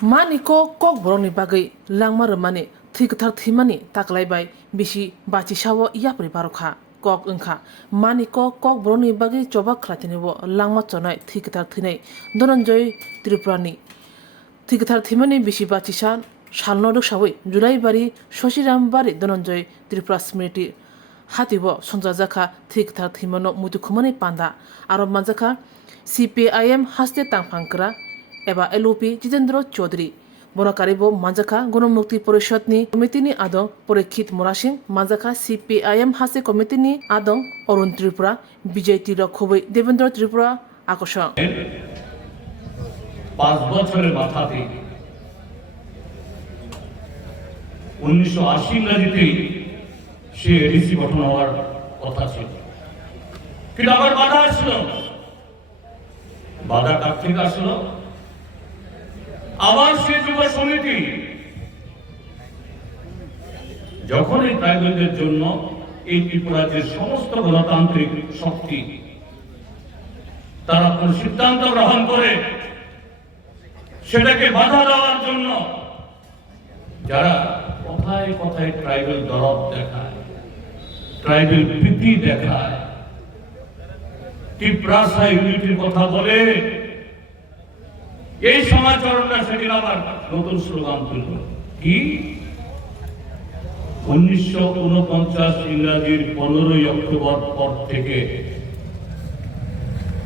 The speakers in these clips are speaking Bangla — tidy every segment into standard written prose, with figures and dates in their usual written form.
Maniko kok boroni bagai langmar mani thikthar thimani taklaibai bisi bachi sawo yapri barokha kok engkha maniko kok boroni bagai coba khlatinebo langma chonai thikthar thinai Dhananjay Tripurani thikthar thimani bisi bachi san salnodok sawai Julai bari Shoshiram bari Dhananjay Tripura Smriti hatibo sonjajaka thikthar thimano mutukhumani panda aro manjaka CPIM haste tangphangkra एबा LOP जितेन्द्र चौधरी बनकारिबो मानजाखा गणमुक्ति परिषदनि कमिटिनि आदं परीक्षित मोरासिं मानजाखा CPIM हासे कमिटिनि आदं अरुण त्रिपुरा विजय तिलक खबै देवेंद्र त्रिपुरा আকর্ষণ 5 বছরের মাথাতে 1980 ইংরেজিতেই সে এডিসি গঠন হওয়ার কথা ছিল, কিন্তু আবার বাধা আসলো। বাধা কার থেকে আসলো? আবার সে যুব সমিতি যখন এই ট্রাইবেলদের জন্য এই ত্রিপুরার যে সমস্ত গণতান্ত্রিক শক্তি তারা কোন সিদ্ধান্ত গ্রহণ করে সেটাকে বাধা দেওয়ার জন্য যারা কথায় কথায় ট্রাইবেল দরদ দেখায়, ট্রাইবেল প্রীতি দেখায়, ত্রিপুরা ইউনিটির কথা বলে, এই সমাচরণটা সেদিন আবার নতুন স্লোগান তুলল। কি? 1949 ইংরাজির 15ই অক্টোবর পর থেকে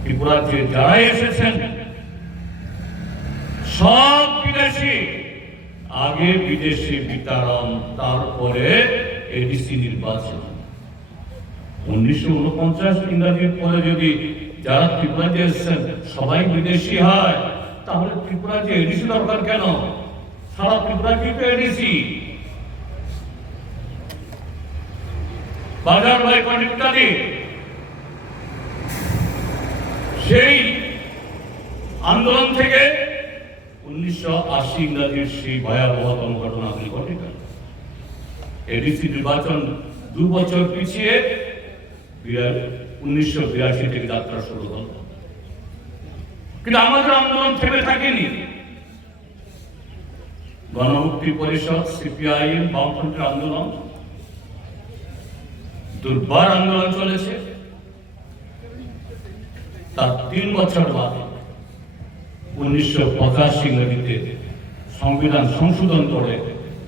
ত্রিপুরার যে যারা এসেছেন সব বিদেশি, আগে বিদেশি বিতরণ, তারপরে এডিসি নির্বাচন। 1949 ইংরাজির পরে যদি যারা ত্রিপুরাতে এসেছেন সবাই বিদেশি হয়, তাহলে ত্রিপুরা যে এডিসি দরকার কেন? সারা ত্রিপুরা কিন্তু এডিসি। বাজার ভাই ইত্যাদি সেই আন্দোলন থেকে 1980 ইংরাজির সেই ভয়াবহতম ঘটনাগুলি ঘটিত। এডিসি নির্বাচন 2 বছর পিছিয়ে 1982 থেকে যাত্রা শুরু হল, কিন্তু আমাদের আন্দোলন থেমে থাকেনি। গণমুক্তি পরিষদ, CPIM, বামফ্রন্টের আন্দোলন, দুর্বার আন্দোলন চলেছে। তার 3 বছর বাদে 1985 ইংরেজিতে সংবিধান সংশোধন করে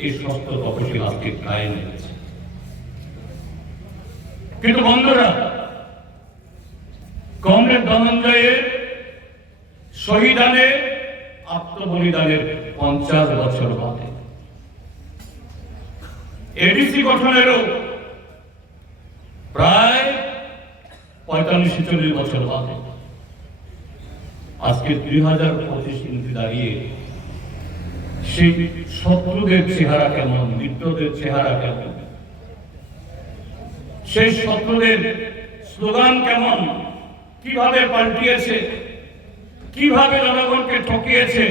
এই ষষ্ঠ তফসিল আজকে কায়েম হয়েছে। কিন্তু বন্ধুরা, কমরেড ধনঞ্জয়ের শহীদানে আত্মবলিদানের 50 বছর বাদে, এডিসি গঠনেরও প্রায় 45-40 বছর বাদে আজকে 2025 ইঞ্চি দাঁড়িয়ে সেই শত্রুদের চেহারা কেমন, মিত্রদের চেহারা কেমন, সেই শত্রুদের স্লোগান কেমন, কিভাবে পাল্টিয়েছে, কিভাবে জনগণকে ঠকিয়েছে,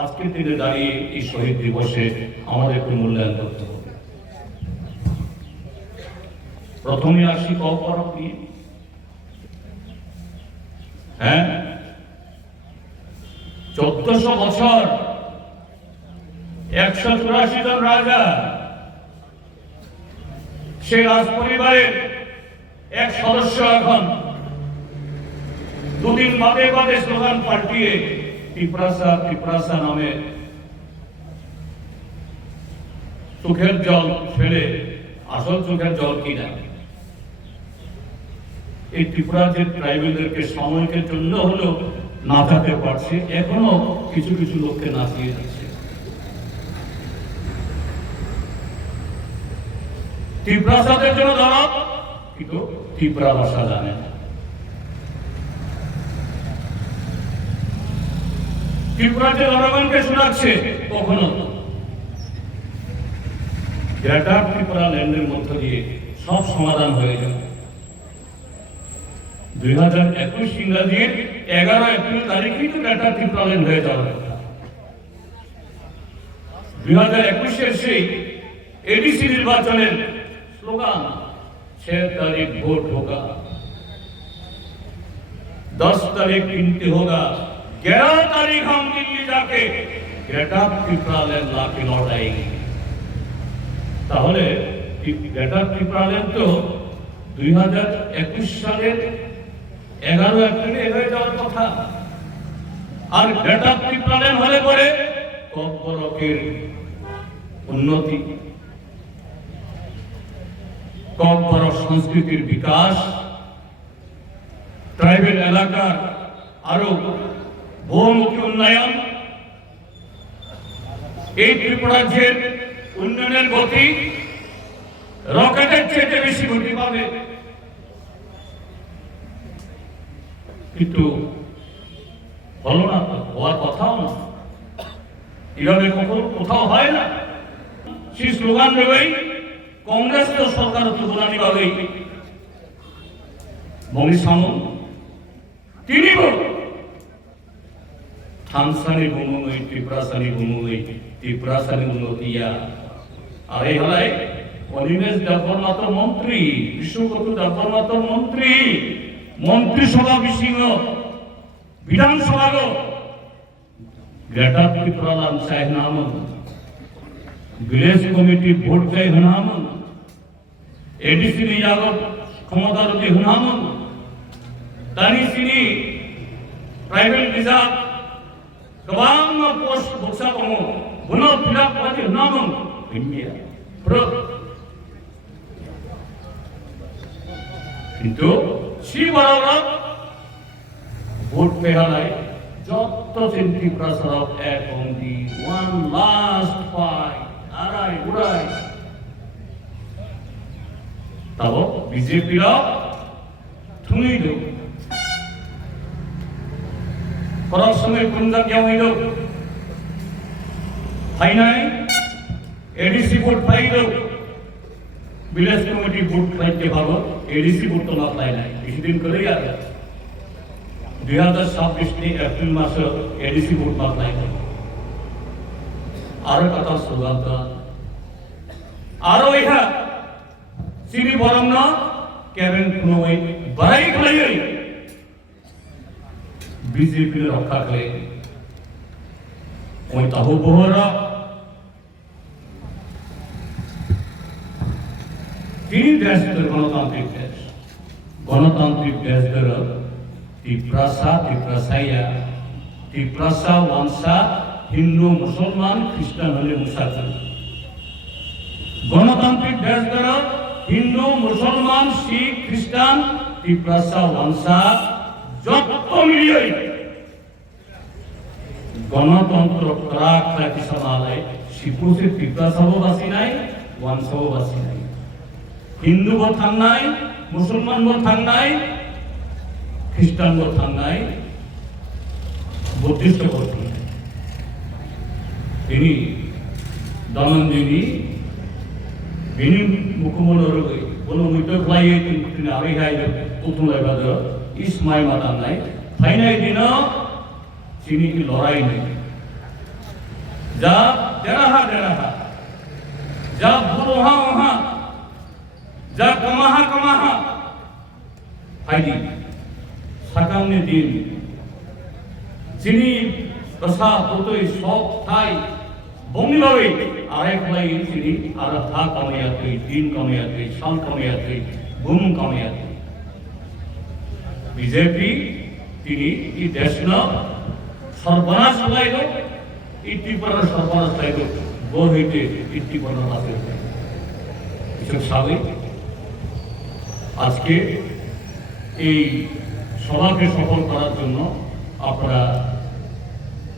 আজকের দিনে দাঁড়িয়ে এই শহীদ দিবসে আমাদেরকে মূল্যায়ন করতে হবে। প্রথমে আসি কপরক নিয়ে। হ্যাঁ, 1400 বছর 184 জন রাজা, সেই রাজ পরিবারের এক সদস্য এখন 2 দিন বাদে বাদে স্লোগান পাল্টিয়ে ত্রিপুরাসা নামে চোখের জল ফেলে, আসল চোখের জল কিনা, এই ত্রিপুরার যে ট্রাইবেলদেরকে সাময়িকের জন্য হলেও নাচাতে পারছে, এখনো কিছু কিছু লোককে নাচিয়ে যাচ্ছে। ত্রিপুরাসাদের জন্য দাঁড়াও, কিন্তু ত্রিপুরা ভাষা জানে না। ত্রিপুরা যে জনগণকে শোনাচ্ছে, কখনো গ্রেটার ত্রিপুরা ল্যান্ডের মধ্য দিয়ে সব সমাধান হয়ে যাবে। 2021 ইংরাজির 11 এপ্রিল তারিখেই তো গ্রেটার ত্রিপুরা ল্যান্ড হয়ে যাবে। 2021 সেই एडीसी निर्वाचन स्लोगान 6 तारीख वोट होगा, 10 तारीख गिनती होगा, 11 तारीख हम दिल्ली जाके গ্রেটার ত্রিপুরাল্যান্ড লাকে লড়াই। তাহলে গ্রেটার ত্রিপুরাল্যান্ড তো 2021 সালের 11 এপ্রিলে হয়ে যাওয়ার কথা, আর গ্রেটার ত্রিপুরাল্যান্ড হলে পরে ককবরকের উন্নতি, ককবরক সংস্কৃতির বিকাশ, ট্রাইবেল এলাকার আরো বহুমুখী উন্নয়ন, এই ত্রিপুরা রাজ্যের উন্নয়নের গতি রকেটের চেয়ে বেশি গতি পাবে। কিন্তু হলো না, হওয়ার কথাও না, এভাবে কখনো কোথাও হয় না। সেই স্লোগান দেবেই কংগ্রেস তো সরকার তুলনানি ভাবেই মমি সামন তিনি থানসানি ভূমি ত্রিপুরাসানি ভূমি ত্রিপুরাসানি উন্নতিয়া। আর এই হলাই অনিমেষ দেববর মাত্র মন্ত্রী, বিশ্বকত দেববর মাত্র মন্ত্রী, মন্ত্রিসভা বিশৃঙ্গ বিধানসভা গ্রেটার ত্রিপুরাল্যান্ড চাই নাম, ভিলেজ কমিটি ভোট চাই নাম, एडीसी ni jago ক্ষমতা রতি নাম, তানি সিনি ট্রাইবেল রিজার্ভ गोबां पोस्ट बक्सा दङ गुनो फिलाप बादि नाम इंडिया प्रो কিন্তু শিবরালা ভোট পেহালাই যত চিন্তি প্রসারক এক অন্তি ওয়ান লাস্ট ফাইট আড়াই উড়াই তব বিজেপিরা থুই দো করপশনে কুন্দা কেউই দো ফাইনাই এডিসি ভোট ফাইদো ভিলেজ কমিটি ভোট খাইতে ভালো এডিসি ভোট তো মাতলাই নাই কিছুদিন করে আর 2026 নি এপ্রিল মাসে এডিসি ভোট মাতলাই আর কথা সুগান্ত আরো ইহা সিবি বরং না কেবেন কোনই বাড়াই খাই বিজেপি রক্ষা করে ওই তাহু বহরা তিনি দেশের গণতান্ত্রিক দেশ ধর ত্রিপ্রাসা ওয়ানসা হিন্দু মুসলমান খ্রিস্টান হলে মুসলমান গণতান্ত্রিক দেশ ধর হিন্দু মুসলমান শিখ খ্রিস্টান ত্রিপ্রাসা ওয়ানসা যত মিলিয়ে গণতন্ত্র ক্রাক রাখি সমালয় শিপুসে ত্রিপ্রাসাও বাসি নাই ওয়ানসাও বাসি নাই হিন্দু গো থাঙ্গাই মুসলমান গো থাঙ্গাই খ্রিস্টান গো থাঙ্গাই বুদ্ধিস্ট গো থাঙ্গাই তিনি দমনদিনী বিনি মুখমনোর কোনো মুইতো খাইয়ে তিনি আরে খাই উতুলাই বাজার ইসমাই মাতা নাই ফাইনাই দিন চিনি কি লড়াই নেই যা ডেরাহা যা বুড়োহা ওহা যা কমাহা ফাইদি সাকামনে দিন চিনি প্রসা হতোই সব ঠাই বমি ভাবে আরেক লাই চিনি আর থা কমাইয়াতে দিন কমাইয়াতে সাল কমাইয়াতে ঘুম কমাইয়াতে বিজেপি তিনি এই দেশ না সর্বনাশ হলাইল ত্রিপুরার সর্বনাশ হলাইল গো হইতে ত্রিপুরার আছে কিছু স্বাভাবিক আজকে এই সভাকে সফল করার জন্য আপনারা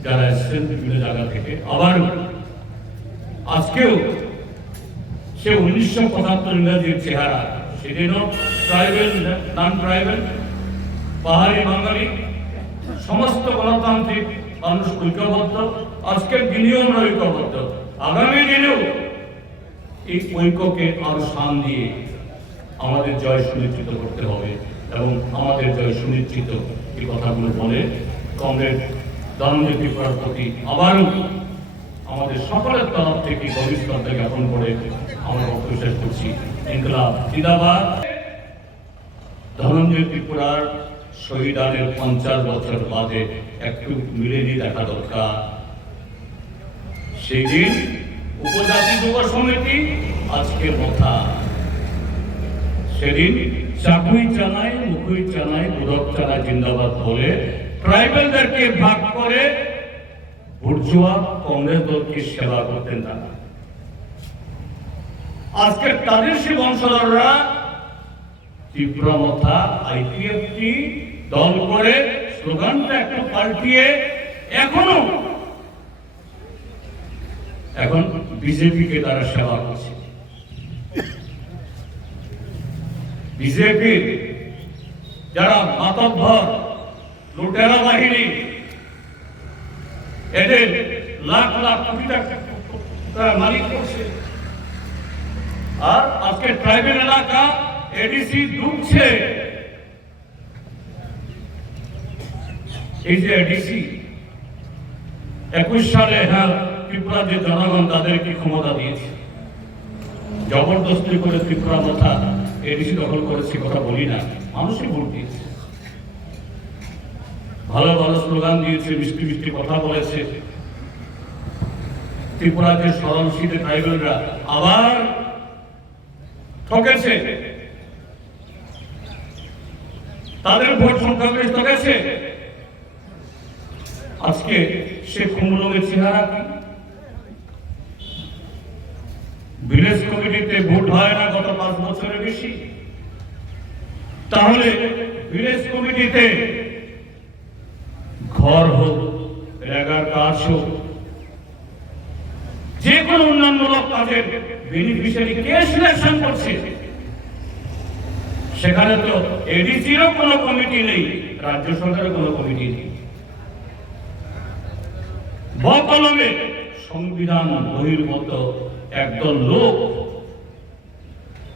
যারা এসেছেন বিভিন্ন জায়গা থেকে আবার আজকেও সে 1975 ইংরেজির চেহারা সেদিনও ট্রাইবেল নন ট্রাইবেল পাহাড়ি বাঙালি সমস্ত গণতান্ত্রিক মানুষ ঐক্যবদ্ধ আজকের দিনেও আমরা ঐক্যবদ্ধ আগামী দিনেও এই ঐক্যকে আরো শান দিয়ে আমাদের জয় সুনিশ্চিত করতে হবে এবং আমাদের জয় সুনিশ্চিত এই কথাগুলো বলে কংগ্রেস দলনীতি ত্রিপুরার প্রতি আবারও আমাদের সকলের তরফ থেকে গভীর শ্রদ্ধা জ্ঞাপন করে আমরা বক্তব্য শেষ করছি। ইনকলাব জিন্দাবাদ। ধনঞ্জয় ত্রিপুরার শহীদানের 50 বছর বাদে একটু মিলেনি দেখা দরকার। সেই দিন উপজাতি যুব সমিতি, আজকের কথা। সেদিন চাকুই চানাই, মুখুই চানাই, দুধক চানাই জিন্দাবাদ বলে ট্রাইবেলদেরকে ভাগ করে বুর্জোয়া কংগ্রেস দলকে সেবা করতেন তারা। আজকে তাদের সে বংশধররা তীব্রমথা আইপিএফটি দল করে স্লোগানটা একটু পাল্টিয়ে এখন বিজেপিকে তারা সেবা করছে। বিজেপির যারা মাতব্বর লুটেরা বাহিনী, এদের লাখ লাখ কোটি টাকা মালিক করছে। আর আজকে ট্রাইবেল এলাকা এডিসি ডুবছে। এই যে এডিসি 21 সালে, হ্যাঁ, ত্রিপুরা যে জনগণ তাদেরকে ক্ষমতা দিয়েছে, জবরদস্তি করে ত্রিপুরা মাথা এডিসি দখল করেছে, কথা বলি না, মানুষই ভোট দিয়েছে, ভালো ভালো স্লোগান দিয়েছে, মিষ্টি মিষ্টি কথা বলেছে। ত্রিপুরা যে সরলশীল ট্রাইবেলরা আবার ঠকেছে, তাদের ভোট সংখ্যাগরিষ্ঠ গেছে। আজকে সে খুমুলঙ্গের চেহারা কি? ভিলেজ কমিটিতে ভোট হয় না গত 5 বছরের বেশি। তাহলে ভিলেজ কমিটিতে ঘর হোক, রেগার কাজ হোক, যে কোনো উন্নয়নমূলক কাজের বেনিফিশিয়ারি কে সিলেকশন করছে? সেখানে তো এডিসিরও কোনো কমিটি নেই, রাজ্য সরকারের কোনো কমিটি নেই। বকলমে সংবিধান বহির্ভূত একদল লোক,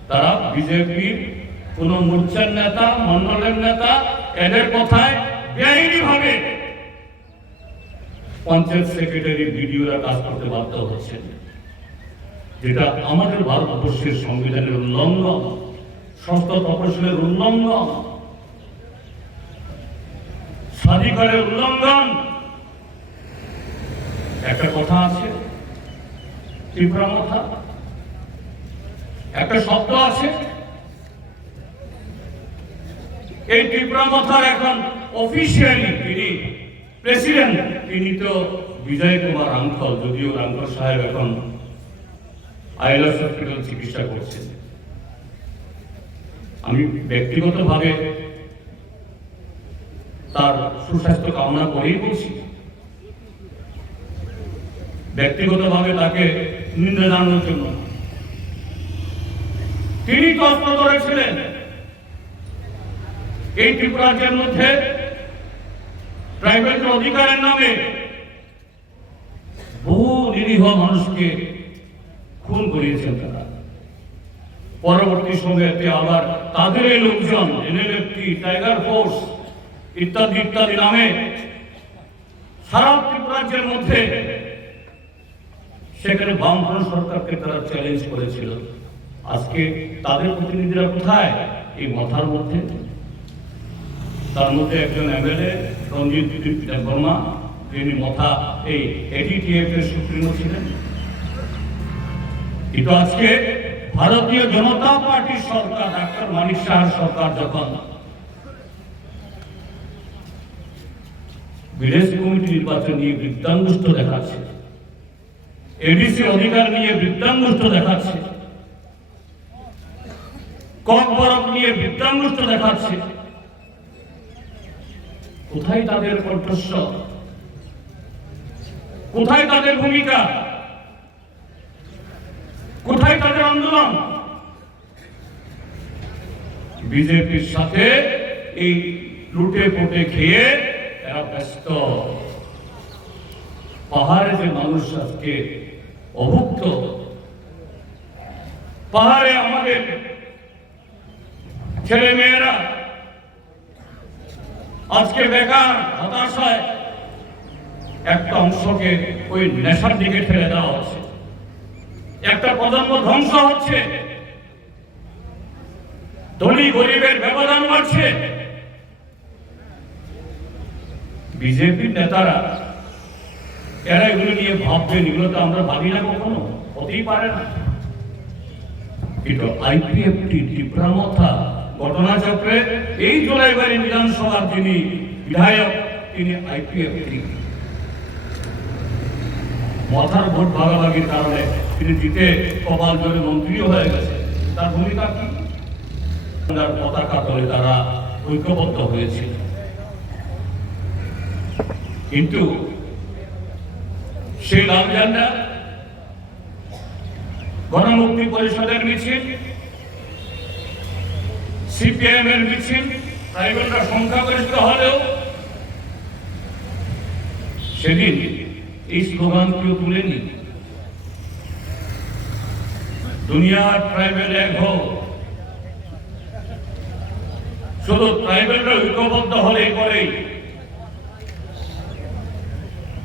তারা বিজেপির কোন মোর্চার নেতা, মন্ডলের নেতা, এদের কথায় বেআইনি ভাবে পঞ্চায়েত সেক্রেটারি, বিডিওরা কাজ করতে বাধ্য হচ্ছে, যেটা আমাদের ভারতবর্ষের সংবিধানের উল্লঙ্ঘন, ষষ্ঠ তপশিলের উল্লঙ্ঘন, স্বাধিকারের উল্লঙ্ঘন। একটা কথা আছে, ত্রিপুরা মাথা, একটা শব্দ আছে। এই ত্রিপুরা মাথার এখন অফিসিয়ালি তিনি প্রেসিডেন্ট, তিনি তো বিজয় কুমার আঙ্কল, যদিও আঙ্কল সাহেব এখন আইলাস হসপিটাল চিকিৎসা করছেন। আমি ব্যক্তিগতভাবে তার সুস্বাস্থ্য কামনা করেই বলছি, ব্যক্তিগতভাবে তাকে নিন্দা জানানোর জন্য। তিনি কষ্ট করেছিলেন এই ত্রিপুরাজ্যের মধ্যে ট্রাইবেল অধিকারের নামে বহু নিরীহ মানুষকে খুন করিয়েছেন তারা। পরবর্তী সময়ে আবার তাদের এই লোকজন এনএলএফটি, টাইগার ফোর্স ইত্যাদি ইত্যাদি নামে সারা ত্রিপুরাজ্যের মধ্যে সেখানে বামফ্রন্ট সরকারকে তারা চ্যালেঞ্জ করেছিল। আজকে তাদের প্রতিনিধিরা কোথায়? এই মাথার মধ্যে। তার মধ্যে একজন এমএলএ রঞ্জিত বর্মা, যিনি মাথা এই এডিটিএফ এর সুপ্রিমো ছিলেন। কিন্তু আজকে ভারতীয় জনতা পার্টির সরকার, ডাক্তার মানিক সাহার সরকার যখন ভিলেজ কমিটি নির্বাচন নিয়ে বৃত্তাঙ্গুষ্ঠ দেখাচ্ছে, এডিসি অধিকার নিয়ে বৃত্তাঙ্গুষ্ঠ দেখাচ্ছে, কক বরফ নিয়ে বৃত্তাঙ্গুষ্ঠ দেখাচ্ছে, কোথায় তাদের কণ্ঠস্বর? কোথায় তাদের ভূমিকা? কোথায় তাদের আন্দোলন? বিজেপির সাথে এই লুটে পুটে খেয়ে এরা ব্যস্ত। পাহাড়ে যে মানুষ আজকে অভুক্ত, পাহাড়ে আমাদের ছেলে মেয়েরা আজকে বেকার, হতাশায়, একটা অংশকে ওই নেশার দিকে ঠেলে দেওয়া হচ্ছে, একটা প্রজন্ম ধ্বংস হচ্ছে, ধনী গরিবের ব্যবধান বাড়ছে। বিজেপির নেতারা এরা এগুলো নিয়ে ভাববেন, এগুলো তো আমরা ভাবি না, কখনো হতেই পারে না। কিন্তু আইপিএফটি তীব্রামথা ঘটনাচক্রে এই জোলাইবাড়ি বিধানসভার যিনি বিধায়ক, তিনি আইপিএফটি মাথার ভোট ভাগাভাগির কারণে তিনি জিতে কপাল জোরে মন্ত্রীও হয়ে গেছে। তার ভূমিকা কি? তার পতাকা তলে তারা ঐক্যবদ্ধ হয়েছিল। কিন্তু সেই লাল ঝান্ডা, গণমুক্তি পরিষদের মিছিল, সিপিআইএম এর মিছিল, ট্রাইবেলরা সংখ্যাগরিষ্ঠ হলেও সেদিন এই স্লোগান কেউ তুলেনি, দুনিয়া ট্রাইবেল এক হোক। শুধু ট্রাইবেলরা ঐক্যবদ্ধ হলে পরেই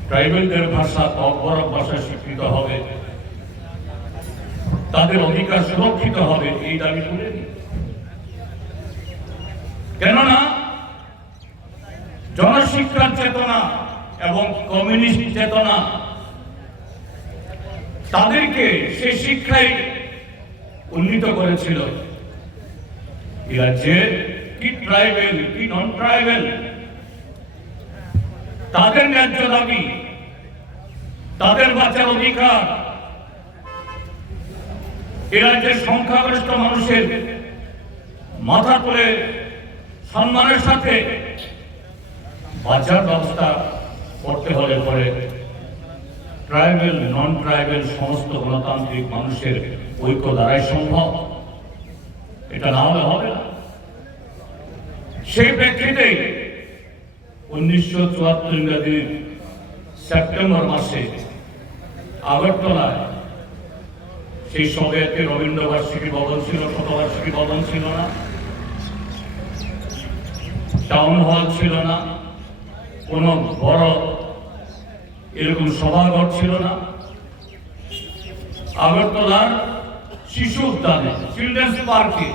ট্রাইবেলদের ভাষা অপরক ভাষা স্বীকৃত হবে, তাদের অধিকার সুরক্ষিত হবে, এই দাবি তুলেনি। কেননা জনশিক্ষার চেতনা এবং কমিউনিস্ট চেতনা, তাদেরকে সেই শিক্ষায় উন্নীত করেছিল। এই রাজ্যে কি ট্রাইবেল কি নন ট্রাইবেল, তাদের ন্যায্য দাবি, তাদের বাঁচার অধিকার, এ রাজ্যের সংখ্যাগরিষ্ঠ মানুষের মাথা তুলে সম্মানের সাথে বাঁচার ব্যবস্থা করতে হলে পরে ট্রাইবেল নন ট্রাইবেল সমস্ত গণতান্ত্রিক মানুষের ঐক্য দ্বারাই সম্ভব, এটা না হলে হবে না। সেই প্রেক্ষিতে 1974 ইংরেজির সেপ্টেম্বর মাসে আগরতলায় সেই সবেতে রবীন্দ্রবার্ষিকী ভবন ছিল, শতবার্ষিকী ভবন ছিল না, টাউন হল ছিল না, কোন বড় এরকম সভাঘর ছিল না। আগরতলার শিশু উদ্যানে, চিলড্রেন্স পার্কে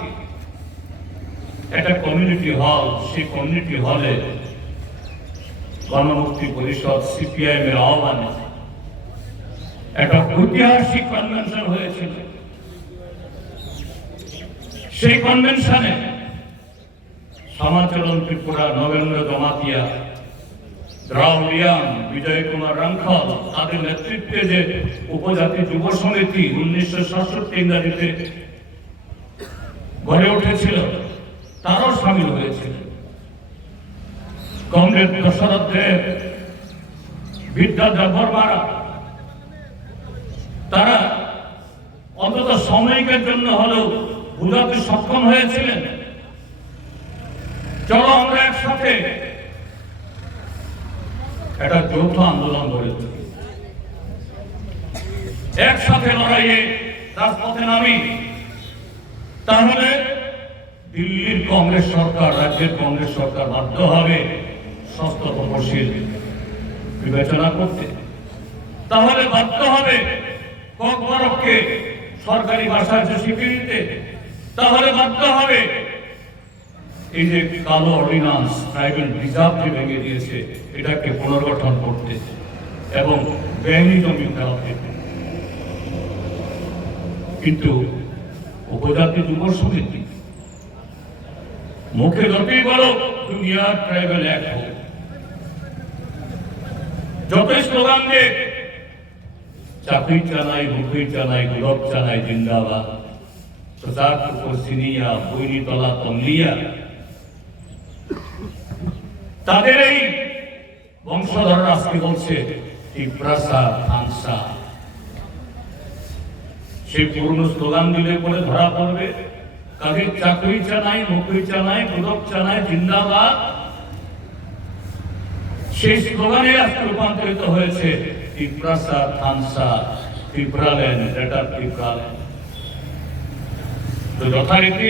একটা কমিউনিটি হল, সেই কমিউনিটি হলে গণমুক্তি পরিষদ সিপিআইএম এর আহ্বানে একটা ঐতিহাসিক কনভেনশন হয়েছিল। সেই কনভেনশনে সমাচরণ ত্রিপুরা, নবেন্দ্র জমাতিয়া, দ্রাউড়িয়ান, বিজয় কুমার রাঙ্খল, তাদের নেতৃত্বে যে উপজাতি যুব সমিতি 1967 ইংরাজিতে গড়ে উঠেছিল, তারাও সামিল হয়েছিল। কমরেড দশরথ দেব, বিদ্যাধর বর্মারা, তারা অন্তত সাময়িকের জন্য হলেও বুঝাতে সক্ষম হয়েছিলেন, চলো আমরা একসাথে একটা যৌথ আন্দোলন গড়ে তুলি, একসাথে লড়াইয়ে রাজপথে নামি। তাহলে দিল্লির কংগ্রেস সরকার, রাজ্যের কংগ্রেস সরকার বাধ্য হবে ষষ্ঠ তপশিল বিবেচনা করতে, তাহলে বাধ্য হবে ককবরককে সরকারি ভাষায় স্বীকৃতি দিতে, তাহলে বাধ্য হবে এই যে কালো অর্ডিন্যান্স ট্রাইবেল রিজার্ভ যে ভেঙে দিয়েছে এটাকে পুনর্গঠন করতে এবং বেআইনি জমি ফেরত দিতে। কিন্তু উপজাতি যুব সমিতি মুখে যতই বলো দুনিয়া ট্রাইবেল এক হোক, যতই স্লোগান দিয়ে চাকরি চালাই, মুখই চালাই, গোলক চালাই, জিন্দাবাদ, প্রচার কুকুর সিনিয়া, বৈরিতলা তমলিয়া, তাদের এই বংশধররা আজকে বলছে টিপ্রাসা থানসা। সেই পুরনো স্লোগান দিলে পরে ধরা পড়বে, কাজের চাকরি চালাই, মুখই চালাই, গোলক চালাই, জিন্দাবাদ, সেই স্লোগানে আজকে রূপান্তরিত হয়েছে টিপ্রাসা থানসা, ত্রিপুরাল্যান্ড, গ্রেটার ত্রিপুরাল্যান্ড। তো যথারীতি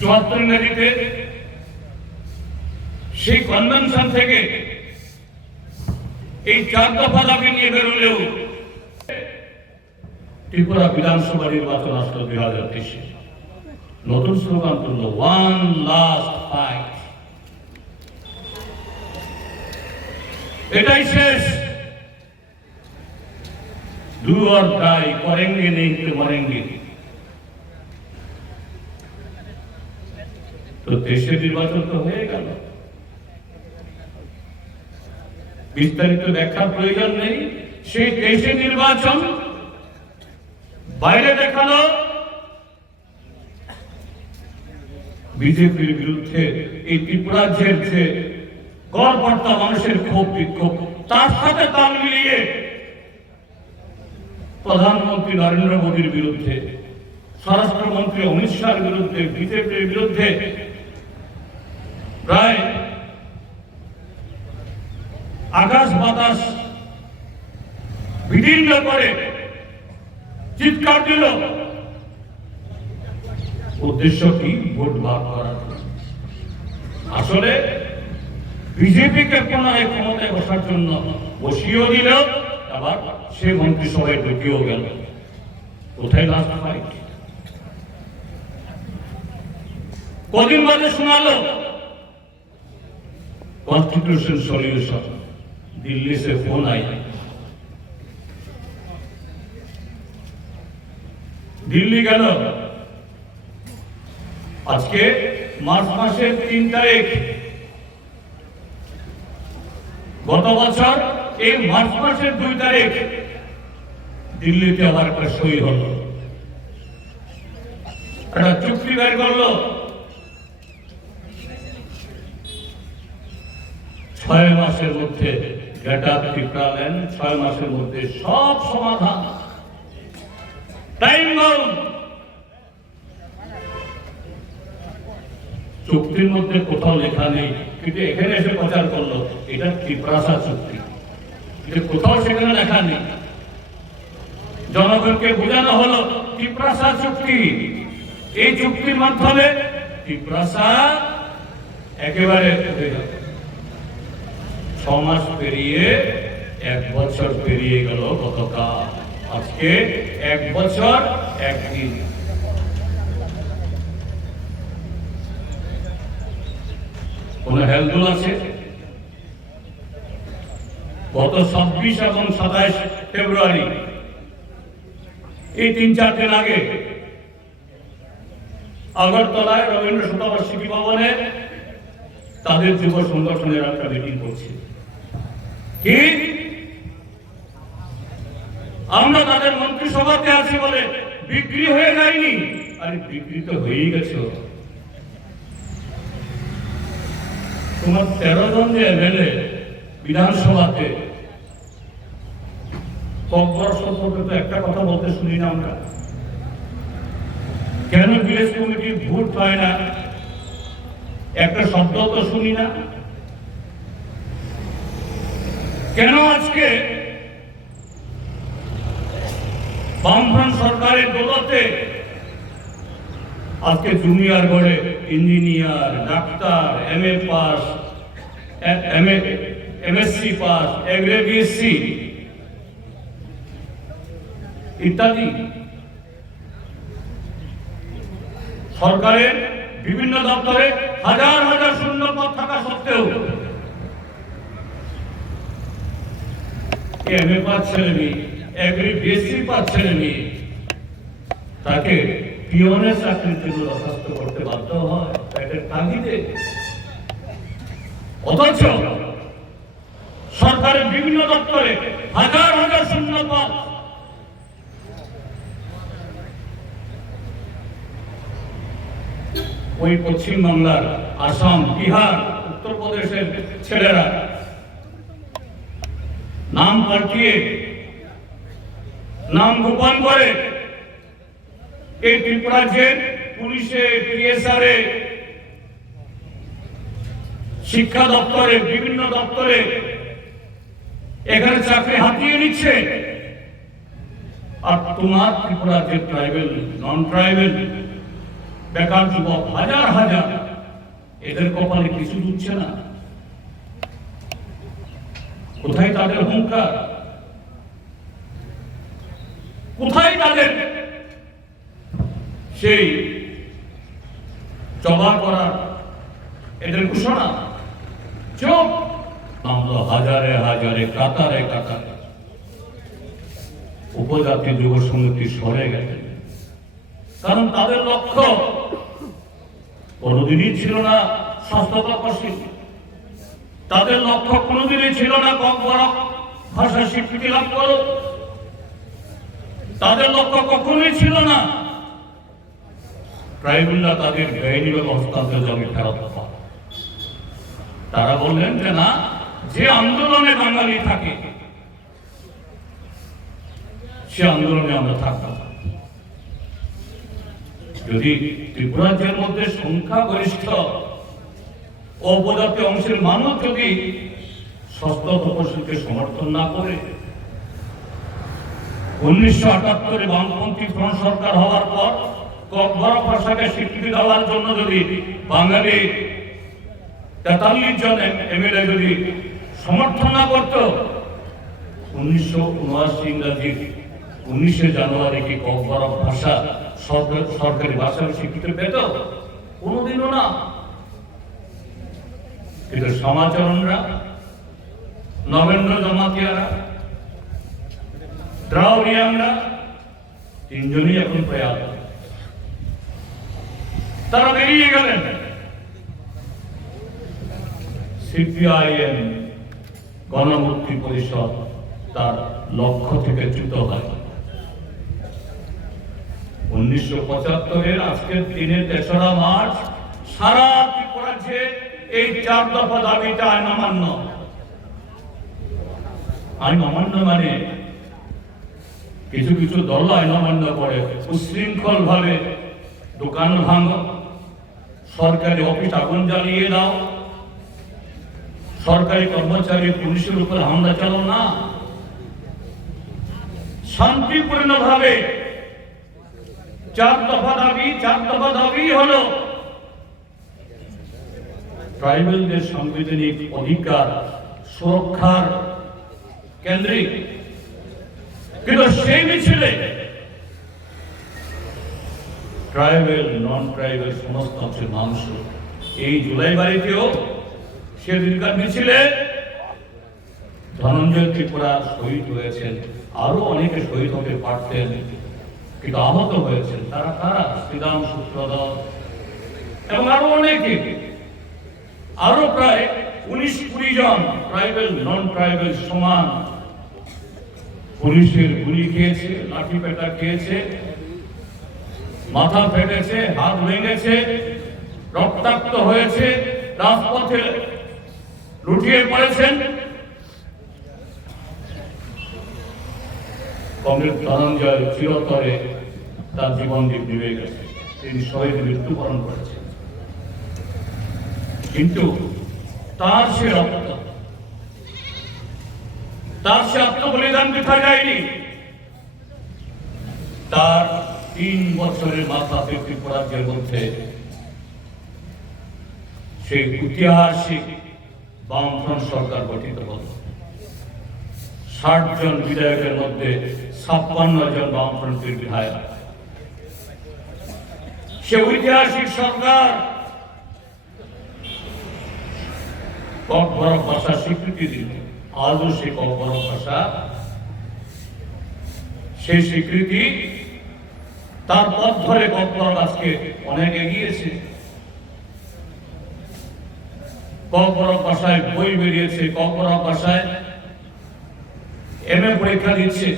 74 ইংরেজিতে সেই কনভেনশন থেকে এই 4 দফা দাবি নিয়ে বেরোলেও ত্রিপুরা বিধানসভা নির্বাচন আসলো 2023। নতুন স্লোগান তুললো ওয়ান লাস্ট ফাইট, এটাই শেষ। डू और डाई, करेंगे नहीं तो मरेंगे। तो देशे निर्वाचन तो হয়ে গেল, বিস্তারিত ব্যাখ্যার প্রয়োজন নেই। সেই দেশে নির্বাচন বাইরে দেখানো বিজেপির বিরুদ্ধে এই ত্রিপুরাজ্যের যে গড়পড়তা মানুষের ক্ষোভ বিক্ষোভ, তার সাথে তাল মিলিয়ে প্রধানমন্ত্রী নরেন্দ্র মোদীর বিরুদ্ধে, স্বরাষ্ট্রমন্ত্রী অমিত শাহর বিরুদ্ধে, বিজেপির বিরুদ্ধে প্রায় আকাশ বাতাস বিদীর্ণ করে চিৎকার দিল। উদ্দেশ্য কি? ভোট ভাগ করা। আসলে বিজেপিকে পুনরায় ক্ষমতায় বসার জন্য বসিয়েও দিল, আবার সে মন্ত্রিসভায় ঢুকিয়েও গেল। কোথায় লাস্ট ফাইট? কদিন বাদে শোনালো कॉन्स्टिट्यूशन सॉल्यूशन, दिल्ली से फोन आई। दिल्ली গেল আজকে মার্চ মাসের 3 তারিখ। গত বছর এই মার্চ মাসের 2 তারিখ দিল্লিতে আবার একটা সই হলো, একটা চুক্তি বের করলো। 6 মাসের মধ্যে ডেটা ত্রিপুরাল্যান্ড, 6 মাসের মধ্যে সব সমাধান, টাইম বাউন্ড। চুক্তির মধ্যে কোথাও লেখা নেই, কিন্তু এখানে এসে প্রচার করলো এটা ত্রিপ্রাসা চুক্তি, এটা কোথাও সেখানে লেখা নেই। জনগণকে বোঝানো হলো ত্রিপ্রাসা চুক্তি। এই চুক্তির মাধ্যমে ত্রিপ্রাসা একেবারে 6 মাস পেরিয়ে 1 বছর পেরিয়ে গেল গতকাল। আজকে 1 বছর 1 দিন। কোন হেলদোল আছে? গত 26 এবং 27 ফেব্রুয়ারি, এই 3-4 দিন আগে আগরতলায় রবীন্দ্র শতবার্ষিকী ভবনে তাদের যুব সংগঠনের একটা মিটিং করছে। কি আমরা তাদের মন্ত্রিসভাতে আছি বলে বিক্রি হয়ে যায়নি? আরে বিক্রি তো হয়েই গেছে। তোমার 13 জন যে এমএলএ বিধানসভাতে, কংগ্রেস সম্পর্কে তো একটা কথা বলতে শুনি না আমরা। কেন ভিলেজ কমিটির ভোট হয় না? একটা শব্দ তো শুনি না। কেন আজকে বামফ্রন্ট সরকারের দৌলতে আজকে জুনিয়র বোর্ডে ইঞ্জিনিয়ার, ডাক্তার, এমএ পাস, এমএসসি পাস, এগ্রে বিএসসি ইত্যাদি সরকারের বিভিন্ন দপ্তরে হাজার হাজার শূন্য পদ থাকা সত্ত্বেও এমএ পাস ছেলে মেয়ে, এগ্রি বিএসসি পাস ছেলে মেয়ে তাকে পিওনের চাকরির জন্য দরখাস্ত করতে বাধ্য হয় তাদের তাগিদে। অথচ সরকারের বিভিন্ন দপ্তরে হাজার হাজার শূন্য পদ। ওই পশ্চিমবাংলার, আসাম, বিহার, উত্তরপ্রদেশের ছেলেরা নাম পাল্টিয়ে, নাম গোপন করে এই ত্রিপুরাজ্যের পুলিশে, টিএসআরে, শিক্ষা দপ্তরে, বিভিন্ন দপ্তরে এখানে চাকরি হাতিয়ে নিচ্ছে। আর তোমার ত্রিপুরাজ্যের ট্রাইবেল, নন ট্রাইবেল বেকার যুবক হাজার হাজার, এদের কপালে কিছু জুটছে না। কোথায় তাদের হুঙ্কার? কোথায় তাদের সেই জবা করার এদের ঘোষণা? চুপ। আমরা হাজারে হাজারে, কাতারে কাতারে উপজাতি যুব সমিতি সরে গেছে, কারণ তাদের লক্ষ্য কোনোদিনই ছিল না স্বাস্থ্য তপশিল, তাদের লক্ষ্য কোনোদিনই ছিল না ককবরক ভাষা স্বীকৃতি লাভ করো, তাদের লক্ষ্য কখনোই ছিল না ট্রাইব্যুনাল তাদের বেআইনিভাবে হস্তান্তর জমি ফেরত পাওয়া। তারা বললেন যে না, যে আন্দোলনে বাঙালি থাকে সে আন্দোলনে আমরা থাকবো। যদি ত্রিপুরাজ্যের মধ্যে সংখ্যাগরিষ্ঠ উপজাতি অংশের মানুষ যদি ষষ্ঠ তপশিলকে সমর্থন না করে, 1978 বামপন্থী ফ্রন্ট সরকার হওয়ার পর ককবরক ভাষাকে স্বীকৃতি দেওয়ার জন্য যদি বাঙালি 43 জন এমএলএ যদি সমর্থন না করত, 1979 ইংরাজির 19 জানুয়ারি কি ককবরক ভাষা সরকারি ভাষার স্বীকৃতি পেত? কোনোদিনও না। কিন্তু সমাচরণরা, নবেন্দ্র জমাতিয়ারা, দ্রাউড়িয়ানরা তিনজনই এখন প্রয়াত, তারা বেরিয়ে গেলেন। সিপিআইএম গণমুক্তি পরিষদ তার লক্ষ্য থেকে চ্যুত হয়। 1975 আজকের দিনে 3রা মার্চ সারা ত্রিপুরাজ্যে এই 4 দফা দাবিটা আইন অমান্য। আইন অমান্য মানে কিছু কিছু দল আইন অমান্য করে উশৃঙ্খল ভাবে দোকান ভাঙো, সরকারি অফিস আগুন জ্বালিয়ে দাও, সরকারি কর্মচারী পুলিশের উপর হামলা চালাও না। শান্তিপূর্ণ ভাবে 4 দফা দাবি হলো ট্রাইবেলদের সাংবিধানিক অধিকার সুরক্ষার কেন্দ্রিক। কিন্তু সেই মিছিলে ট্রাইবেল, নন ট্রাইবেল সমস্ত অংশের মানুষ এই জুলাই বাড়িতেও সেদিনকার মিছিলে ধনঞ্জয় ত্রিপুরা শহীদ হয়েছেন, আরো অনেকে শহীদ হতে পারতেন কিন্তু আহত হয়েছেন। তারা কারা? শ্রীরাম সূত্রধর এবং আরো অনেকে, আরো প্রায় 19-20 জন ট্রাইবেল, নন ট্রাইবেল সমান পুলিশের গুলি খেয়েছে, লাঠি পেটা খেয়েছে, মাথা ফেটেছে, হাত ভেঙেছে, রক্তাক্ত হয়েছে, রাজপথে লুটিয়ে পড়েছেন। কমরেড ধনঞ্জয় চিরতরে তার জীবন নিভে গেছে, তিনি শহীদ মৃত্যুবরণ করেছেন। কিন্তু তার সে রক্ত, তার সে আত্মবলিদান বৃথা যায়নি। তার 3 বছরের মাথাতে ত্রিপুরাজ্যের মধ্যে সেই ঐতিহাসিক বামফ্রন্ট সরকার গঠিত হল। 60 জন বিধায়কের মধ্যে 56 জন বামফ্রন্টের বিধায়ক। সে ঐতিহাসিক সরকার ককবরক ভাষা স্বীকৃতি দিল। আজও সে ককবরক ভাষা, সেই স্বীকৃতি, তার পথ ধরে ককবরক আজকে অনেক এগিয়েছে। ককবরক ভাষায় বই বেরিয়েছে, ককবরক ভাষায় এমএ পরীক্ষা দিচ্ছে,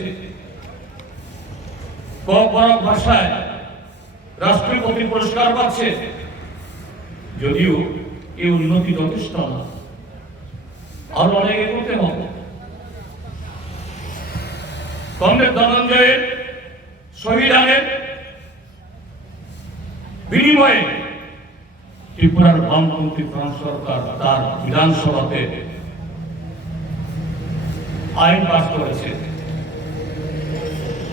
ককবরক ভাষায় রাষ্ট্রপতি পুরস্কার পাচ্ছে। যদিও এই উন্নতি যথেষ্ট না, আরো অনেক এগোতে হবে। কমরেড ধনঞ্জয়ের শহীদানের বিনিময়ে ত্রিপুরার বামপন্থী ফ্রন্ট সরকার তার বিধানসভাতে আইন পাস করেছে,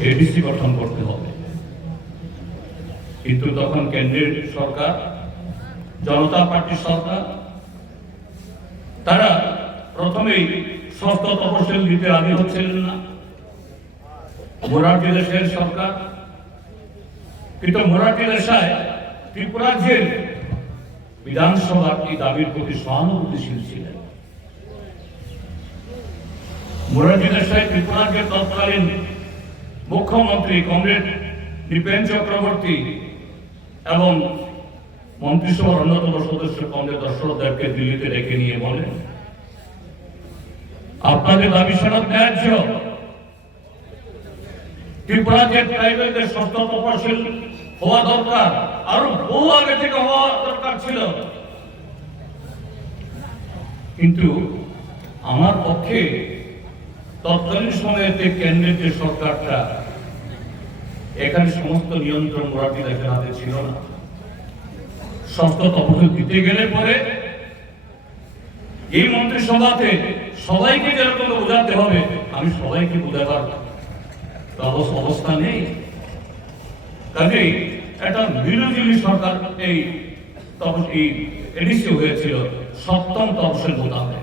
এডিসি গঠন করতে হবে। কিন্তু তখন কেন্দ্রের সরকার, জনতা পার্টির সরকার, তারা প্রথমেই ষষ্ঠ তপশিল দিতে রাজি হচ্ছিলেন না। মোরারজি দেশাইয়ের সরকার, কিন্তু মোরারজি দেশাই ত্রিপুরাজ্যের বিধানসভার এই দাবির প্রতি সহানুভূতিশীল ছিলেন। মোরারজি দেশাই ত্রিপুরাজ্যের তৎকালীন মুখ্যমন্ত্রী কমরেড নৃপেন চক্রবর্তী এবং মন্ত্রিসভার অন্যতম সদস্য কমরেড দশরথ দেবকে দিল্লিতে ডেকে নিয়ে বলেন, আপনাদের দাবি সনদ ন্যায্য। ত্রিপুরা যে ট্রাইবেলদের ষষ্ঠ তফসিল হওয়া দরকার, আরো বহু আগে থেকে হওয়া দরকার ছিল, কিন্তু আমার পক্ষে তৎকালীন সময়েতে কেন্দ্রের যে সরকারটা, এখানে সমস্ত নিয়ন্ত্রণ মোরাটি দেখে হাতে ছিল না। ষষ্ঠ তফসিল দিতে গেলে পরে এই মন্ত্রিসভাতে সবাইকে যেরকম বোঝাতে হবে, আমি সবাইকে বোঝাবার অবস্থা নেই। কাজেই একটা মিলিজুলি সরকার এই এডিসি হয়েছিল সপ্তম তফসিল মোতাবেক।